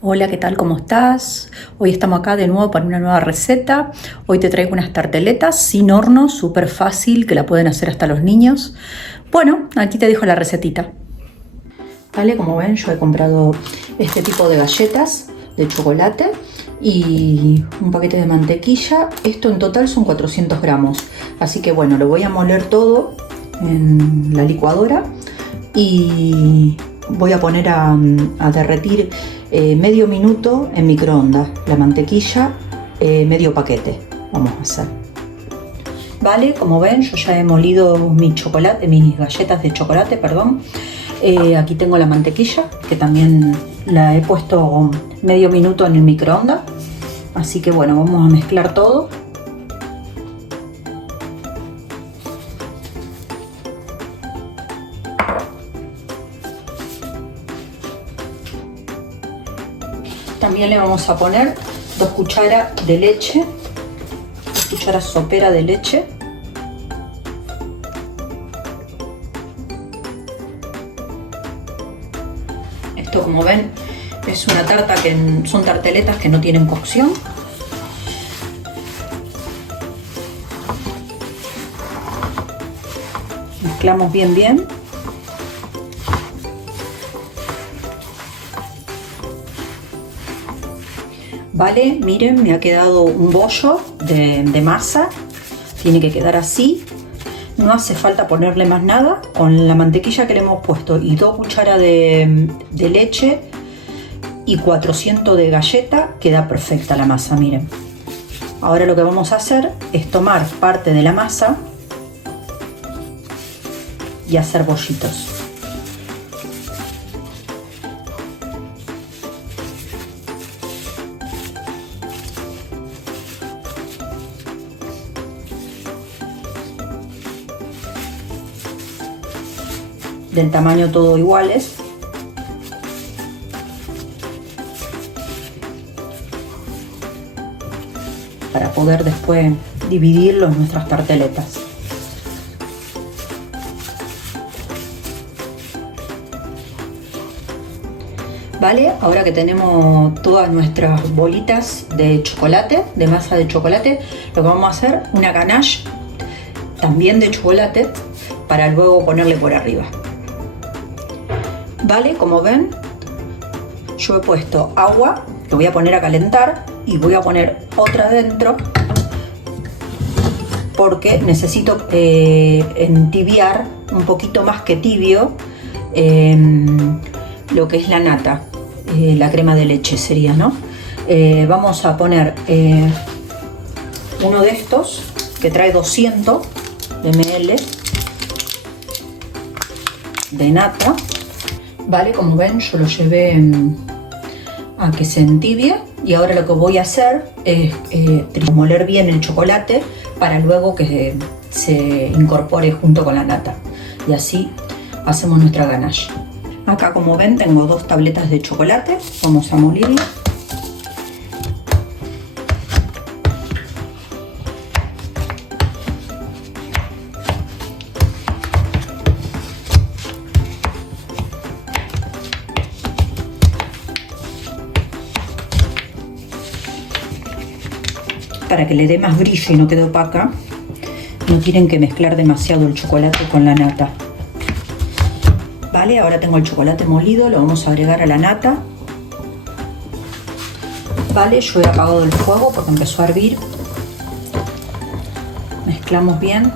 Hola, ¿qué tal? ¿Cómo estás? Hoy estamos acá de nuevo para una nueva receta. Hoy te traigo unas tarteletas sin horno, súper fácil, que la pueden hacer hasta los niños. Bueno, aquí te dejo la recetita. Vale, como ven, yo he comprado este tipo de galletas de chocolate y un paquete de mantequilla. Esto en total son 400 gramos. Así que bueno, lo voy a moler todo en la licuadora y voy a poner a derretir medio minuto en microondas. La mantequilla, medio paquete vamos a hacer. Vale, como ven, yo ya he molido mis galletas de chocolate, perdón. Aquí tengo la mantequilla, que también la he puesto medio minuto en el microondas. Así que bueno, vamos a mezclar todo. También le vamos a poner 2 cucharas de leche, 2 cucharas soperas de leche. Esto, como ven, es una tarta son tarteletas que no tienen cocción. Mezclamos bien. Vale, miren, me ha quedado un bollo de masa. Tiene que quedar así. No hace falta ponerle más nada. Con la mantequilla que le hemos puesto y 2 cucharas de leche y 400 de galleta, queda perfecta la masa, miren. Ahora lo que vamos a hacer es tomar parte de la masa y hacer bollitos. Del tamaño todo iguales. Para poder después dividirlo en nuestras tarteletas. Vale, ahora que tenemos todas nuestras bolitas de chocolate, de masa de chocolate, lo que vamos a hacer, una ganache también de chocolate, para luego ponerle por arriba. Vale, como ven, yo he puesto agua, lo voy a poner a calentar y voy a poner otra dentro porque necesito entibiar un poquito más que tibio lo que es la nata, la crema de leche sería, ¿no? Vamos a poner uno de estos que trae 200 ml de nata. Vale, como ven, yo lo llevé a que se entibie y ahora lo que voy a hacer es moler bien el chocolate para luego que se incorpore junto con la nata y así hacemos nuestra ganache. Acá, como ven, tengo 2 tabletas de chocolate, vamos a molirlo. Para que le dé más brillo y no quede opaca, no tienen que mezclar demasiado el chocolate con la nata. Vale, ahora tengo el chocolate molido, lo vamos a agregar a la nata. Vale, yo he apagado el fuego porque empezó a hervir. Mezclamos bien.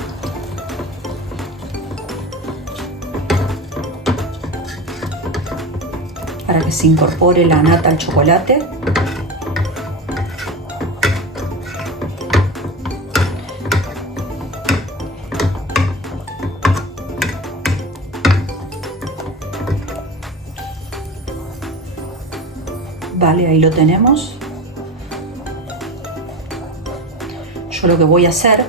Para que se incorpore la nata al chocolate. Vale, ahí lo tenemos. Yo lo que voy a hacer,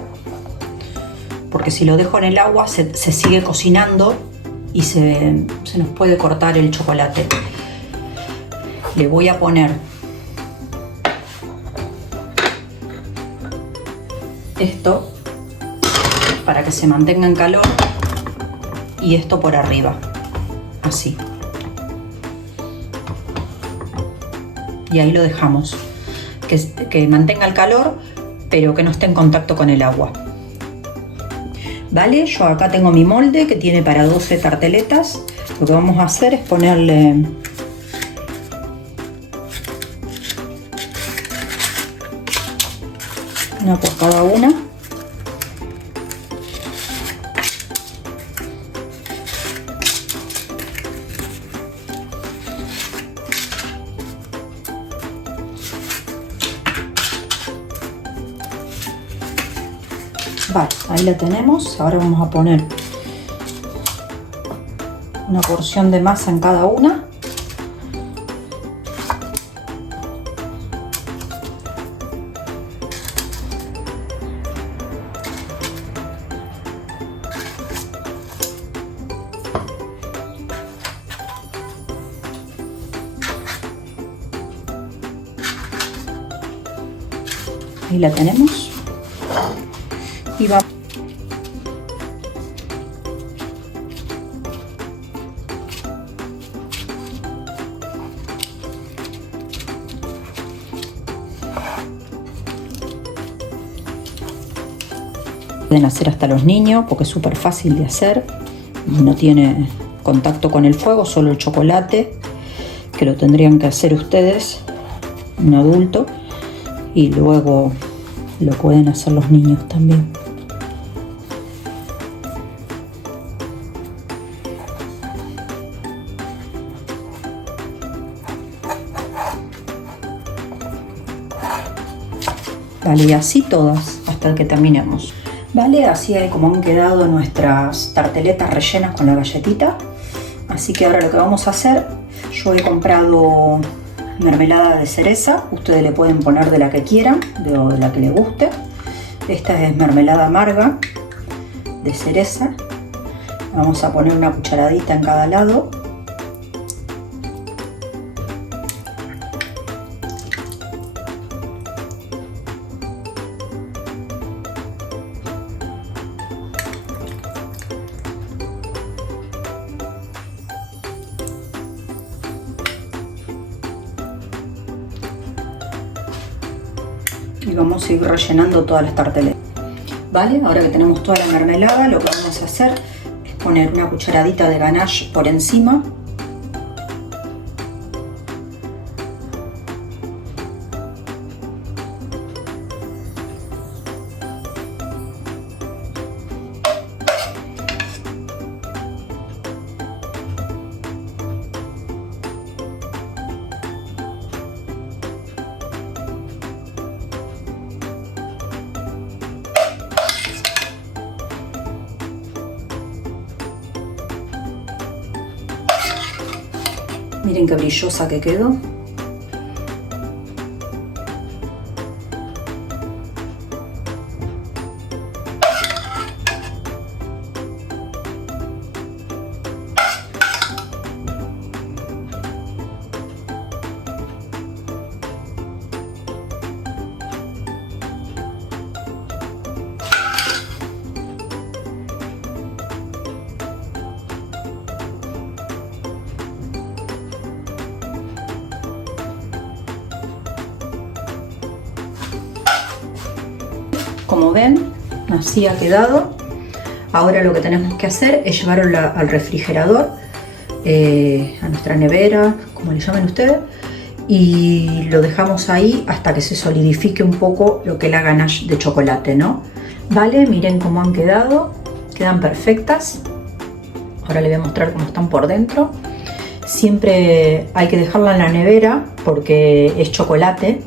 porque si lo dejo en el agua se sigue cocinando y se nos puede cortar el chocolate. Le voy a poner esto para que se mantenga en calor y esto por arriba, así. y ahí lo dejamos. Que mantenga el calor, pero que no esté en contacto con el agua. Vale, yo acá tengo mi molde que tiene para 12 tarteletas. Lo que vamos a hacer es ponerle una por cada una. Vale, ahí la tenemos. Ahora vamos a poner una porción de masa en cada una. Ahí la tenemos. Y vamos. Pueden hacer hasta los niños porque es súper fácil de hacer y no tiene contacto con el fuego, solo el chocolate, que lo tendrían que hacer ustedes, un adulto, y luego lo pueden hacer los niños también. Vale, y así todas hasta que terminemos. Vale, así es como han quedado nuestras tarteletas rellenas con la galletita. Así que ahora lo que vamos a hacer, yo he comprado mermelada de cereza. Ustedes le pueden poner de la que quieran, de la que les guste. Esta es mermelada amarga de cereza. Vamos a poner una cucharadita en cada lado. Y vamos a ir rellenando todas las tarteletas. Vale, ahora que tenemos toda la mermelada, lo que vamos a hacer es poner una cucharadita de ganache por encima. Miren qué brillosa que quedó. Como ven, así ha quedado. Ahora lo que tenemos que hacer es llevarlo al refrigerador, a nuestra nevera, como le llamen ustedes, y lo dejamos ahí hasta que se solidifique un poco lo que es la ganache de chocolate, ¿no? Vale, miren cómo han quedado, quedan perfectas. Ahora les voy a mostrar cómo están por dentro. Siempre hay que dejarla en la nevera porque es chocolate.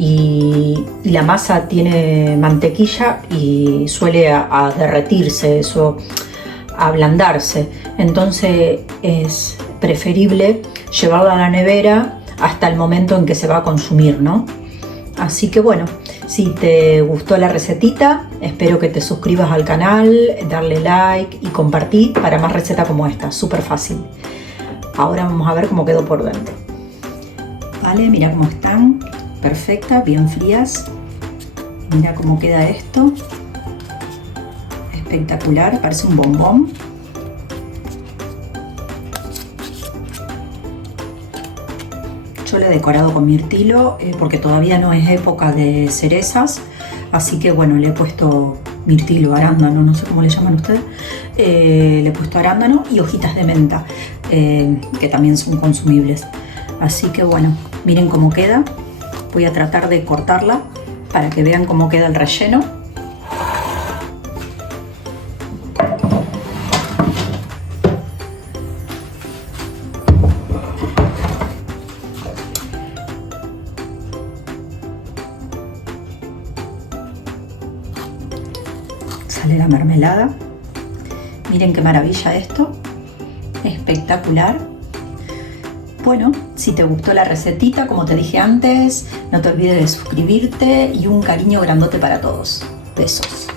Y la masa tiene mantequilla y suele a derretirse, eso, a ablandarse. Entonces es preferible llevarla a la nevera hasta el momento en que se va a consumir, ¿no? Así que bueno, si te gustó la recetita, espero que te suscribas al canal, darle like y compartir para más recetas como esta, súper fácil. Ahora vamos a ver cómo quedó por dentro. Vale, mira cómo están. Perfectas, bien frías. Mira cómo queda esto. Espectacular, parece un bombón. chole decorado con mirtilo, porque todavía no es época de cerezas, así que bueno, le he puesto mirtilo, arándano, no sé cómo le llaman ustedes, le he puesto arándano y hojitas de menta, que también son consumibles. Así que bueno, miren cómo queda. Voy a tratar de cortarla para que vean cómo queda el relleno. Sale la mermelada. Miren qué maravilla esto. Espectacular. Bueno, si te gustó la recetita, como te dije antes, no te olvides de suscribirte y un cariño grandote para todos. Besos.